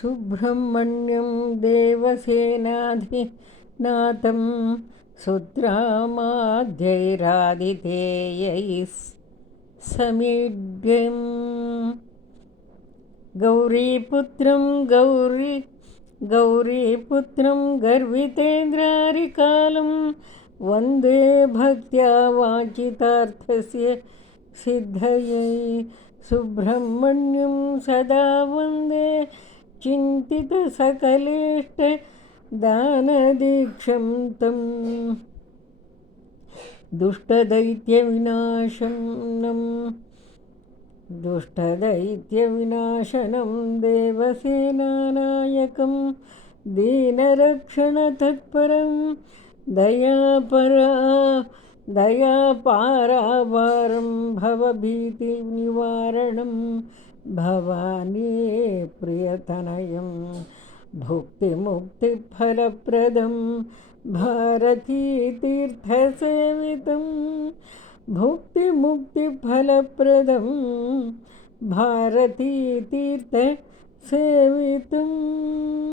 सुब्रह्मण्यं देवसेनाधिनाथं सुत्रामाध्यैरादितेयैः समीड्यम् गौरीपुत्रं गर्वितेन्द्रारिकालं वन्दे भक्त्या वाञ्छितार्थस्य सिद्धये सुब्रह्मण्यं सदा वन्दे चिन्तितसकलेष्टदानदीक्षं तं दुष्टदैत्यविनाशनं देवसेनानायकं दीनरक्षणतत्परं दयापारावारं भवभीतिनिवारणं भवानी प्रियतनयं भुक्तिमुक्तिफलप्रदं भारतीतीर्थसेवितं भुक्तिमुक्तिफलप्रदं भारतीतीर्थसेवितम्।